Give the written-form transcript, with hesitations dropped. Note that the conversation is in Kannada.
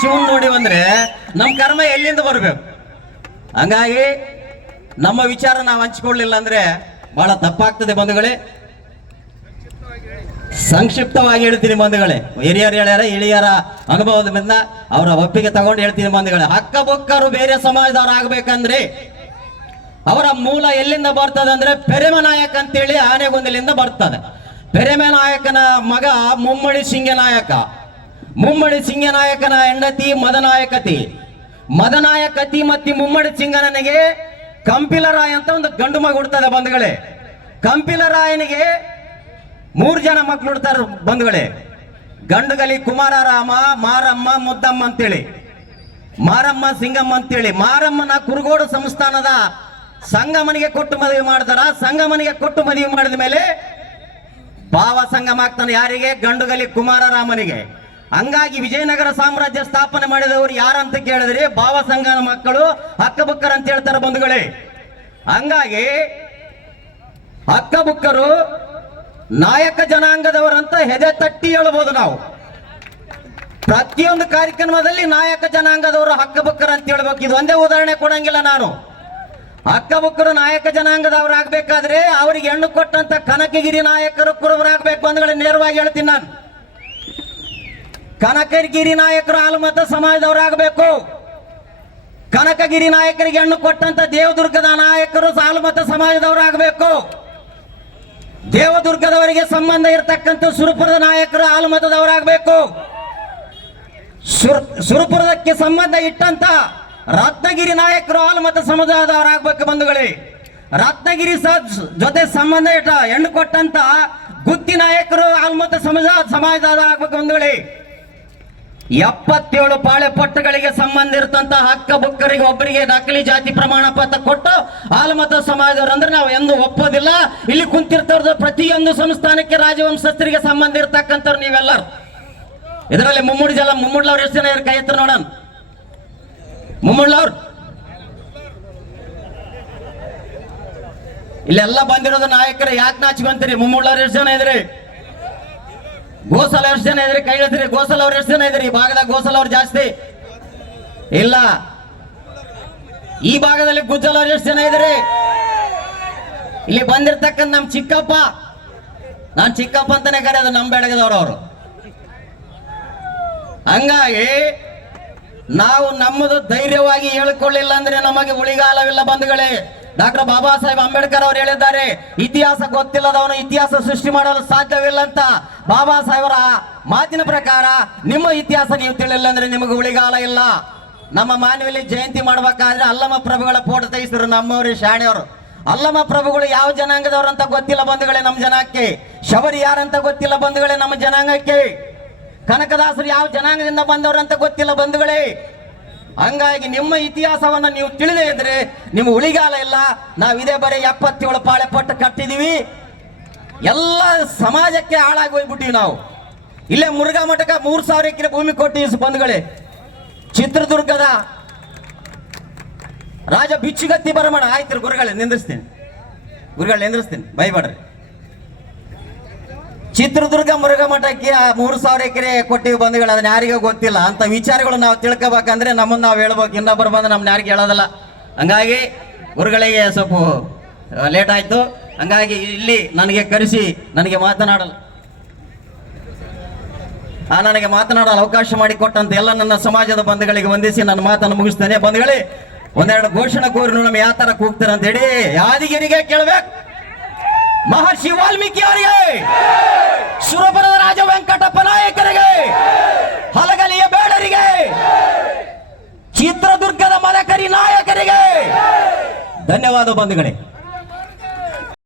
ಶಿವನ್ ನೋಡಿ ಬಂದ್ರೆ ನಮ್ಮ ಕರ್ಮ ಎಲ್ಲಿಂದ ಬರ್ಬೇಕು? ಹಂಗಾಗಿ ನಮ್ಮ ವಿಚಾರ ನಾವು ಹಂಚಿಕೊಳ್ಳಿಲ್ಲ ಅಂದ್ರೆ ಬಹಳ ತಪ್ಪಾಗ್ತದೆ ಬಂಧುಗಳೇ. ಸಂಕ್ಷಿಪ್ತವಾಗಿ ಹೇಳ್ತೀನಿ ಬಂಧುಗಳೇ, ಹಿರಿಯರು ಹೇಳ್ಯಾರ, ಹಿರಿಯರ ಅನುಭವದ ಮೇಲೆ ಅವರ ಒಪ್ಪಿಗೆ ತಗೊಂಡು ಹೇಳ್ತೀನಿ ಬಂಧುಗಳೇ. ಹಕ್ಕಬೊಕ್ಕರು ಬೇರೆ ಸಮಾಜದವ್ರು ಆಗ್ಬೇಕಂದ್ರೆ ಅವರ ಮೂಲ ಎಲ್ಲಿಂದ ಬರ್ತದೆ ಅಂದ್ರೆ ಪೆರೆಮ ನಾಯಕ ಅಂತೇಳಿ ಆನೆಗೊಂದಲಿಂದ ಬರ್ತದೆ. ಪೆರೆಮ ನಾಯಕನ ಮಗ ಮುಮ್ಮಡಿ ಸಿಂಗನಾಯಕ. ಮುಮ್ಮಡಿ ಸಿಂಗನಾಯಕನ ಹೆಂಡತಿ ಮದನಾಯಕತಿ. ಮದನಾಯಕತಿ ಮತ್ತು ಮುಮ್ಮಡಿ ಸಿಂಗನನಿಗೆ ಕಂಪಿಲರಾಯ ಅಂತ ಒಂದು ಗಂಡು ಮಗ ಹುಡ್ತದೆ ಬಂಧುಗಳೇ. ಕಂಪಿಲರಾಯನಿಗೆ 3 ಜನ ಮಕ್ಕಳು ಹುಡ್ತಾರೆ ಬಂಧುಗಳೇ. ಗಂಡುಗಲಿ ಕುಮಾರರಾಮ, ಮಾರಮ್ಮ, ಮುದ್ದಮ್ಮ ಅಂತೇಳಿ. ಮಾರಮ್ಮ ಸಿಂಗಮ್ಮ ಅಂತೇಳಿ. ಮಾರಮ್ಮನ ಕುರುಗೋಡು ಸಂಸ್ಥಾನದ ಸಂಗಮನಿಗೆ ಕೊಟ್ಟು ಮದುವೆ ಮಾಡ್ತಾರ. ಸಂಗಮನಿಗೆ ಕೊಟ್ಟು ಮದುವೆ ಮಾಡಿದ ಮೇಲೆ ಭಾವ ಸಂಗಮ ಆಗ್ತಾನೆ. ಯಾರಿಗೆ? ಗಂಡುಗಲಿ ಕುಮಾರರಾಮನಿಗೆ. ಹಂಗಾಗಿ ವಿಜಯನಗರ ಸಾಮ್ರಾಜ್ಯ ಸ್ಥಾಪನೆ ಮಾಡಿದವರು ಯಾರಂತ ಕೇಳಿದ್ರೆ ಭಾವ ಸಂಗನ ಮಕ್ಕಳು ಹಕ್ಕಬುಕ್ಕರ್ ಅಂತ ಹೇಳ್ತಾರೆ ಬಂಧುಗಳೇ. ಹಂಗಾಗಿ ಹಕ್ಕಬುಕ್ಕರು ನಾಯಕ ಜನಾಂಗದವರಂತ ಹೆದೆ ತಟ್ಟಿ ಹೇಳ್ಬೋದು ನಾವು. ಪ್ರತಿಯೊಂದು ಕಾರ್ಯಕ್ರಮದಲ್ಲಿ ನಾಯಕ ಜನಾಂಗದವರು ಹಕ್ಕಬುಕ್ಕರ್ ಅಂತ ಹೇಳ್ಬೇಕು. ಇದು ಒಂದೇ ಉದಾಹರಣೆ ಕೊಡಂಗಿಲ್ಲ ನಾನು. ಹಕ್ಕಬುಕ್ಕರು ನಾಯಕ ಜನಾಂಗದವರಾಗಬೇಕಾದ್ರೆ ಅವರಿಗೆ ಹೆಣ್ಣು ಕೊಟ್ಟಂತ ಕನಕಗಿರಿ ನಾಯಕರು ಕುರುಬರಾಗಬೇಕು ಬಂಧುಗಳೇ. ನೇರವಾಗಿ ಹೇಳ್ತೀನಿ ನಾನು. ಕನಕಗಿರಿ ನಾಯಕರು ಆಲ್ಮತ ಸಮಾಜದವರಾಗಬೇಕು. ಕನಕಗಿರಿ ನಾಯಕರಿಗೆ ಹೆಣ್ಣು ಕೊಟ್ಟಂತ ದೇವದುರ್ಗದ ನಾಯಕರು ಆಲ್ಮತ ಸಮಾಜದವರಾಗಬೇಕು. ದೇವದುರ್ಗದವರಿಗೆ ಸಂಬಂಧ ಇರತಕ್ಕಂಥ ಸುರಪುರದ ನಾಯಕರು ಆಲ್ಮತದವರಾಗಬೇಕು. ಸುರಪುರದಕ್ಕೆ ಸಂಬಂಧ ಇಟ್ಟಂತ ರತ್ನಗಿರಿ ನಾಯಕರು ಆಲ್ಮತ ಸಮುದಾಯದವರಾಗಬೇಕು ಬಂಧುಗಳೇ. ರತ್ನಗಿರಿ ಜೊತೆ ಸಂಬಂಧ ಇಟ್ಟ ಹೆಣ್ಣು ಕೊಟ್ಟಂತ ಗುತ್ತಿ ನಾಯಕರು ಆಲ್ಮತ ಸಮಾಜದವರಾಗಬೇಕು ಬಂಧುಗಳೇ. 77 ಪಾಳೆ ಪಟ್ಟಗಳಿಗೆ ಸಂಬಂಧ ಇರ್ತಂತ ಹಕ್ಕಬುಕ್ಕರಿಗೆ ಒಬ್ಬರಿಗೆ ನಕಲಿ ಜಾತಿ ಪ್ರಮಾಣ ಪತ್ರ ಕೊಟ್ಟು ಆಲ್ಮತ ಸಮಾಜದವರು ಅಂದ್ರೆ ನಾವು ಎಂದು ಒಪ್ಪೋದಿಲ್ಲ. ಇಲ್ಲಿ ಕುಂತಿರ್ತವ್ರ ಪ್ರತಿಯೊಂದು ಸಂಸ್ಥಾನಕ್ಕೆ ರಾಜವಂಶಸ್ಥರಿಗೆ ಸಂಬಂಧ ಇರ್ತಕ್ಕಂಥವ್ರು ನೀವೆಲ್ಲರೂ. ಇದರಲ್ಲಿ ಮುಮ್ಮುಡ್ಲವ್ರು ಎಷ್ಟು ಜನ ಕೈ ಎತ್ತರ ನೋಡೋಣ. ಮುಮ್ಮುಡ್ಲವ್ರು ಇಲ್ಲೆಲ್ಲ ಬಂದಿರೋದು ನಾಯಕರು. ಯಾಕೆ ನಾಚಿಕೊಂತೀರಿ? ಮುಮ್ಮುಡ್ಲವ್ರು ಎಷ್ಟು ಜನ ಇದ್ರಿ? ಗೋಸಲ ಎಷ್ಟು ಜನ ಇದ್ರಿ? ಕೈ ಹೇಳ್ತೀರಿ. ಗೋಸಲ ಅವ್ರು ಎಷ್ಟು ಜನ ಇದ್ರಿ? ಈ ಭಾಗದಾಗ ಗೋಸಲ ಅವ್ರು ಜಾಸ್ತಿ ಇಲ್ಲ. ಈ ಭಾಗದಲ್ಲಿ ಗುಜ್ಜಲ್ ಅವ್ರು ಎಷ್ಟು ಜನ ಇದ್ರಿ? ಇಲ್ಲಿ ಬಂದಿರ್ತಕ್ಕಂಥ ನಮ್ ಚಿಕ್ಕಪ್ಪ, ನಾನ್ ಚಿಕ್ಕಪ್ಪ ಅಂತಾನೆ ಕರೆಯೋದು ನಮ್ ಬೆಳಗದವ್ರು ಅವರು. ಹಂಗಾಗಿ ನಾವು ನಮ್ಮದು ಧೈರ್ಯವಾಗಿ ಹೇಳಿಕೊಳ್ಳಿಲ್ಲ ಅಂದ್ರೆ ನಮಗೆ ಉಳಿಗಾಲವಿಲ್ಲ ಬಂಧುಗಳೇ. ಡಾಕ್ಟರ್ ಬಾಬಾ ಸಾಹೇಬ್ ಅಂಬೇಡ್ಕರ್ ಅವರು ಹೇಳಿದ್ದಾರೆ, ಇತಿಹಾಸ ಗೊತ್ತಿಲ್ಲದವನು ಇತಿಹಾಸ ಸೃಷ್ಟಿ ಮಾಡಲು ಸಾಧ್ಯವಿಲ್ಲ ಅಂತ. ಬಾಬಾ ಸಾಹೇಬರ ಮಾತಿನ ಪ್ರಕಾರ ನಿಮ್ಮ ಇತಿಹಾಸ ನೀವು ತಿಳಿಲ್ಲ ಅಂದ್ರೆ ನಿಮಗೆ ಉಳಿಗಾಲ ಇಲ್ಲ. ನಮ್ಮ ಮಾನವಲ್ಲಿ ಜಯಂತಿ ಮಾಡ್ಬೇಕಾದ್ರೆ ಅಲ್ಲಮ ಪ್ರಭುಗಳ ಫೋಟೋ ತೆಗೆಸಿದ್ರು ನಮ್ಮವ್ರು ಶಾಣೆಯವರು. ಅಲ್ಲಮ ಪ್ರಭುಗಳು ಯಾವ ಜನಾಂಗದವ್ರು ಅಂತ ಗೊತ್ತಿಲ್ಲ ಬಂಧುಗಳೇ ನಮ್ಮ ಜನಾಂಗಕ್ಕೆ. ಶಬರಿ ಯಾರಂತ ಗೊತ್ತಿಲ್ಲ ಬಂಧುಗಳೇ ನಮ್ಮ ಜನಾಂಗಕ್ಕೆ. ಕನಕದಾಸರು ಯಾವ ಜನಾಂಗದಿಂದ ಬಂದವರು ಅಂತ ಗೊತ್ತಿಲ್ಲ ಬಂಧುಗಳೇ. ಹಂಗಾಗಿ ನಿಮ್ಮ ಇತಿಹಾಸವನ್ನ ನೀವು ತಿಳಿದೇ ಇದ್ರೆ ನಿಮ್ಮ ಉಳಿಗಾಲ ಇಲ್ಲ. ನಾವಿದೇ ಬರೀ 77 ಪಾಳೆ ಪಟ್ಟು ಕಟ್ಟಿದೀವಿ. ಎಲ್ಲ ಸಮಾಜಕ್ಕೆ ಹಾಳಾಗಿ ಹೋಗ್ಬಿಟ್ಟಿವಿ ನಾವು. ಇಲ್ಲೇ ಮುರುಘಾ ಮಠಕ್ಕೆ 3000 ಎಕರೆ ಭೂಮಿ ಕೊಟ್ಟಿವಿ ಬಂಧುಗಳೇ. ಚಿತ್ರದುರ್ಗದ ರಾಜ ಬಿಚ್ಚುಗತ್ತಿ ಬರಮಾಡ. ಆಯ್ತು ಗುರುಗಳೇ ನಿಂದಿಸ್ತೀನಿ, ಬೈಬೇಡ್ರಿ. ಚಿತ್ರದುರ್ಗ ಮುರುಘಾ ಮಠಕ್ಕೆ 3000 ಎಕರೆ ಕೊಟ್ಟಿವಿ ಬಂಧುಗಳು. ಅದನ್ನ ಯಾರಿಗೂ ಗೊತ್ತಿಲ್ಲ. ಅಂತ ವಿಚಾರಗಳು ನಾವು ತಿಳ್ಕೋಬೇಕಂದ್ರೆ ನಮ್ಮನ್ನ ನಾವು ಹೇಳ್ಬೇಕು. ಇನ್ನೊಬ್ಬರು ಬಂದು ನಮ್ಮನ್ನ ಯಾರಿಗೆ ಹೇಳೋದಲ್ಲ. ಹಂಗಾಗಿ ಗುರುಗಳಿಗೆ ಸ್ವಲ್ಪ ಲೇಟ್ ಆಯ್ತು. ಹಂಗಾಗಿ ಇಲ್ಲಿ ನನಗೆ ಕರೆಸಿ ನನಗೆ ಮಾತನಾಡಲು ಅವಕಾಶ ಮಾಡಿಕೊಟ್ಟಂತ ಎಲ್ಲ ನನ್ನ ಸಮಾಜದ ಬಂಧುಗಳಿಗೆ ವಂದಿಸಿ ನನ್ನ ಮಾತನ್ನು ಮುಗಿಸ್ತೇನೆ. ಬಂಧುಗಳೇ, ಒಂದೆರಡು ಘೋಷಣೆ ಕೋರಿ ನಮ್ಗೆ ಯಾವ ತರ ಕೂಗ್ತಾರೆ ಅಂತ ಹೇಳಿ ಯಾದಗಿರಿಗೆ ಕೇಳಬೇಕು. ಮಹರ್ಷಿ ವಾಲ್ಮೀಕಿ ಅವರಿಗೆ, ಸುರಪುರದ ರಾಜ ವೆಂಕಟಪ್ಪ ನಾಯಕರಿಗೆ, ಹಲಗಲಿಯ ಬೇಡರಿಗೆ, ಚಿತ್ರದುರ್ಗದ ಮದಕರಿ ನಾಯಕರಿಗೆ ಧನ್ಯವಾದ ಬಂಧುಗಳೇ.